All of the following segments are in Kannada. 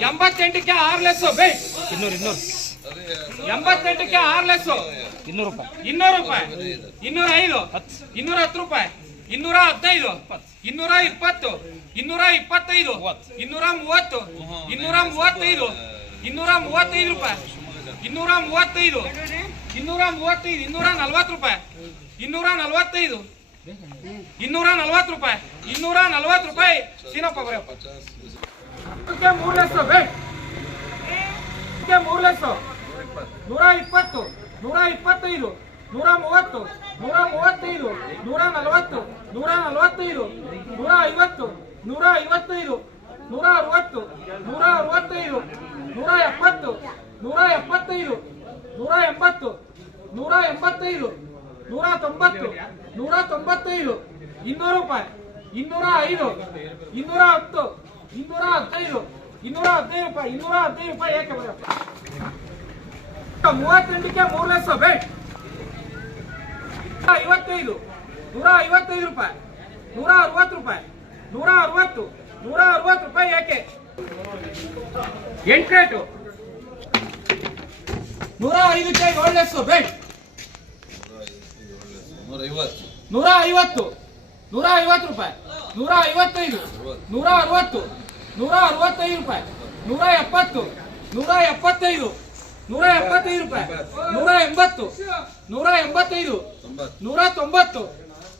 ಎಂಬತ್ತೆಂಟಕ್ಕೆ ಆರು ಲೆಸ್ ಬೇ. ಇನ್ನೂರು ಇನ್ನೂರು. ಎಂಬತ್ತೆಂಟಕ್ಕೆ ಆರು ಲೆಸ್ ಇನ್ನೂರು ರೂಪಾಯಿ. ಇನ್ನೂರು ರೂಪಾಯಿ. ಇನ್ನೂರ ಐದು ಇನ್ನೂರ ಹತ್ತು ರೂಪಾಯಿ. ಇನ್ನೂರ ಹದಿನೈದು. ಇನ್ನೂರ ಇಪ್ಪತ್ತು. ಇನ್ನೂರ ಇಪ್ಪತ್ತೈದು. ಇನ್ನೂರ ಮೂವತ್ತು. ಇನ್ನೂರ ಮೂವತ್ತೈದು. ಇನ್ನೂರ ಮೂವತ್ತೈದು ರೂಪಾಯಿ. ಇನ್ನೂರ ಮೂವತ್ತೈದು. ಇನ್ನೂರ ಮೂವತ್ತೈದು. ಇನ್ನೂರ ನಲ್ವತ್ತು ರೂಪಾಯಿ. ಇನ್ನೂರ ನಲ್ವತ್ತೈದು. ಇನ್ನೂರ ನಲ್ವತ್ತು ರೂಪಾಯಿ. ಇನ್ನೂರ ನಲ್ವತ್ತು ರೂಪಾಯಿ. ಸೀನಪ್ಪ ಇದಕ್ಕೆ ಮೂರು ಲಕ್ಷ ಇದಕ್ಕೆ ಮೂರು ಲಕ್ಷ ನೂರ ಇಪ್ಪತ್ತು, ನೂರ ಇಪ್ಪತ್ತೈದು, ನೂರ ಮೂವತ್ತು, ನೂರ ಮೂವತ್ತೈದು, ನೂರ ನಲವತ್ತು, ನೂರ ನಲವತ್ತೈದು, ನೂರ ಐವತ್ತು, ನೂರ ಐವತ್ತೈದು ಅರವತ್ತು, ನೂರ ಅರವತ್ತೈದು, ನೂರ ಎಪ್ಪತ್ತು, ನೂರ ಎಪ್ಪತ್ತೈದು, ನೂರ ಎಂಬತ್ತು ತೊಂಬತ್ತು, ನೂರ ತೊಂಬತ್ತೈದು, ಇನ್ನೂರು ರೂಪಾಯಿ, ಇನ್ನೂರ ಐದು, ಇನ್ನೂರ ಹತ್ತು ಇನ್ನೂರ ಹದಿನೈದು ಇನ್ನೂರ ಹದಿನೈದು ರೂಪಾಯಿ ಇನ್ನೂರ ಹದಿನೈದು ರೂಪಾಯಿ ಯಾಕೆ ಬರಪ್ಪ ಮೂವತ್ತೆಂಟಕ್ಕೆ ಮೂರು ಲಕ್ಷ ಬೇಟ್ ಐವತ್ತೈದು ನೂರ ಐವತ್ತೈದು ರೂಪಾಯಿ ನೂರ ಅರವತ್ತು ರೂಪಾಯಿ ನೂರ ಅರವತ್ತು ನೂರ ಅರವತ್ತು ರೂಪಾಯಿ ಯಾಕೆ ಎಂಟು ರೇಟು. ನೂರ ಐದಕ್ಕೆ ಏಳು ಲಕ್ಷ ಬೇಟ್ ನೂರ ಐವತ್ತು ನೂರ ಐವತ್ತು ನೂರ ಐವತ್ತು ರೂಪಾಯಿ. ನೂರ ಐವತ್ತೈದು ನೂರ ಅರವತ್ತು ನೂರ ಅರವತ್ತೈದು ರೂಪಾಯಿ ನೂರ ಎಪ್ಪತ್ತು ನೂರ ಎಪ್ಪತ್ತೈದು ನೂರ ಎಪ್ಪತ್ತೈದು ರೂಪಾಯಿ ನೂರ ಎಂಬತ್ತು ನೂರ ಎಂಬತ್ತೈದು ನೂರ ತೊಂಬತ್ತು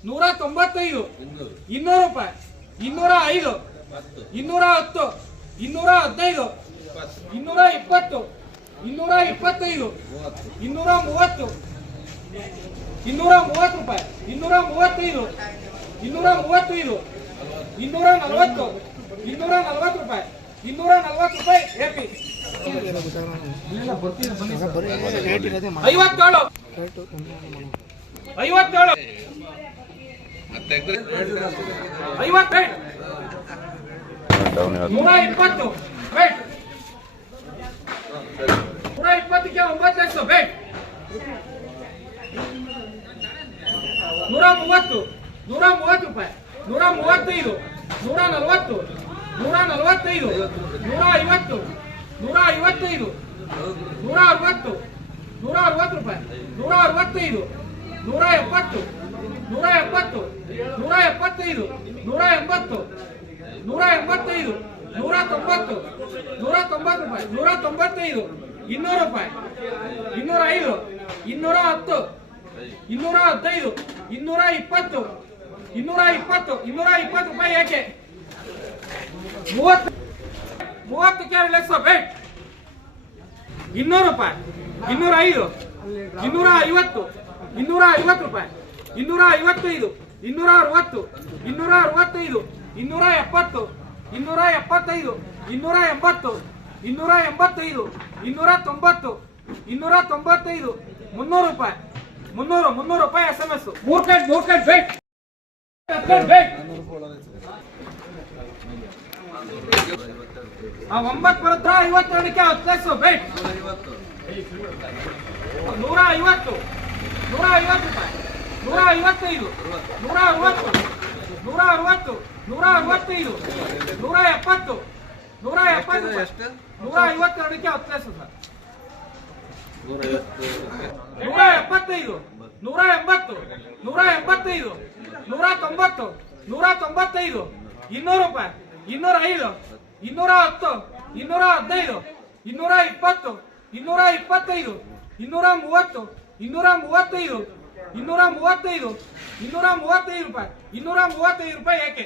ನೂರ ತೊಂಬತ್ತೈದು ಇನ್ನೂರು ರೂಪಾಯಿ ಇನ್ನೂರ ಐದು ಇನ್ನೂರ ಹತ್ತು ಇನ್ನೂರ ಹದಿನೈದು ಇನ್ನೂರ ಇಪ್ಪತ್ತು ಇನ್ನೂರ ಇಪ್ಪತ್ತೈದು ಇನ್ನೂರ ಮೂವತ್ತು ಇನ್ನೂರ ಮೂವತ್ತು ರೂಪಾಯಿ ಇನ್ನೂರ ಮೂವತ್ತೈದು ಇನ್ನೂರ ಮೂವತ್ತೈದು ಇನ್ನೂರ ನಲವತ್ತು ಇನ್ನೂರ ನಲವತ್ತು ರೂಪಾಯಿ ಇನ್ನೂರ ನಲವತ್ತು ರೂಪಾಯಿ ಎಪಿ ಐವತ್ತೇಳು ಐವತ್ತೇಳು. ಐವತ್ತು ಐವತ್ತೈದು ನೂರ ಇಪ್ಪತ್ತು ವೇಟ್ ನೂರ ಇಪ್ಪತ್ತಕ್ಕೆ ಒಂಬತ್ತು ಲಕ್ಷ ವೇಟ್ ನೂರ ಮೂವತ್ತು ನೂರ ಮೂವತ್ತು ರೂಪಾಯಿ. ನೂರ ಮೂವತ್ತೈದು ನೂರ ನಲವತ್ತು ನೂರ ನಲವತ್ತೈದು ನೂರ ಐವತ್ತು ನೂರ ಐವತ್ತೈದು ನೂರ ಅರವತ್ತು ನೂರ ಅರವತ್ತು ರೂಪಾಯಿ ನೂರ ಅರವತ್ತೈದು ನೂರ ಎಪ್ಪತ್ತು ನೂರ ಎಪ್ಪತ್ತು ನೂರ ಎಪ್ಪತ್ತೈದು ನೂರ ಎಂಬತ್ತು ನೂರ ಎಂಬತ್ತೈದು ನೂರ ತೊಂಬತ್ತು ನೂರ ತೊಂಬತ್ತು ರೂಪಾಯಿ ನೂರ ತೊಂಬತ್ತೈದು ಇನ್ನೂರು ರೂಪಾಯಿ ಇನ್ನೂರ ಐದು ಇನ್ನೂರ ಹತ್ತು ಇನ್ನೂರ ಹದಿನೈದು ಇನ್ನೂರ ಇಪ್ಪತ್ತು ಇನ್ನೂರ ಇಪ್ಪತ್ತು ಇನ್ನೂರ ಇಪ್ಪತ್ತು ರೂಪಾಯಿ ಯಾಕೆ ಮೂವತ್ತು ಮೂವತ್ತು ಎರಡು ಸೊ ಬೇಟ್ ಇನ್ನೂರು ರೂಪಾಯಿ ಇನ್ನೂರ ಐದು ಇನ್ನೂರ ಐವತ್ತು ಇನ್ನೂರ ಐವತ್ತು ರೂಪಾಯಿ ಇನ್ನೂರ ಐವತ್ತೈದು ಇನ್ನೂರ ಅರವತ್ತು ಇನ್ನೂರ ಅರವತ್ತೈದು ಇನ್ನೂರ ಎಪ್ಪತ್ತು ಇನ್ನೂರ ಎಪ್ಪತ್ತೈದು ಇನ್ನೂರ ಎಂಬತ್ತು ಇನ್ನೂರ ಎಂಬತ್ತೈದು ಇನ್ನೂರ ತೊಂಬತ್ತು ಇನ್ನೂರ ತೊಂಬತ್ತೈದು ಮುನ್ನೂರು ರೂಪಾಯಿ, ಮುನ್ನೂರು ಮುನ್ನೂರು ರೂಪಾಯಿ ಎಸ್ ಎಂ ಎಸ್ ಮೂರ್ ಕಟ್ ಮೂರ್ ಕಟ್ ಬೇಟ್ ಒಂಬತ್ತು ಬರುತ್ತಾ? ಐವತ್ತೆರಡಕ್ಕೆ ಹತ್ತು ಬೇಟ್ ನೂರ ಐವತ್ತು. ನೂರ ಐವತ್ತು ರೂಪಾಯಿ. ನೂರ ಐವತ್ತೈದು. ನೂರ ಅರವತ್ತು. ನೂರ ಅರವತ್ತು. ನೂರ ಅರವತ್ತೈದು. ನೂರ ಎಪ್ಪತ್ತು. ನೂರ ಎಪ್ಪತ್ತು? ನೂರ ಐವತ್ತೆರಡಕ್ಕೆ ಹತ್ತು ಸರ್. ನೂರ ಎಪ್ಪತ್ತೈದು. ನೂರ ಎಂಬತ್ತು. ನೂರ ಎಂಬತ್ತೈದು. ನೂರ ತೊಂಬತ್ತು ನೂರ ತೊಂಬತ್ತೈದು ಇನ್ನೂರು ರೂಪಾಯಿ ಇನ್ನೂರ ಐದು ಇನ್ನೂರ ಹತ್ತು ಇನ್ನೂರ ಹದಿನೈದು ಇನ್ನೂರ ಇಪ್ಪತ್ತು ಇನ್ನೂರ ಇಪ್ಪತ್ತೈದು ಇನ್ನೂರ ಮೂವತ್ತು ಇನ್ನೂರ ಮೂವತ್ತೈದು ಇನ್ನೂರ ಮೂವತ್ತೈದು ಇನ್ನೂರ ಮೂವತ್ತೈದು ರೂಪಾಯಿ ಇನ್ನೂರ ಮೂವತ್ತೈದು ರೂಪಾಯಿ ಏಕೆ?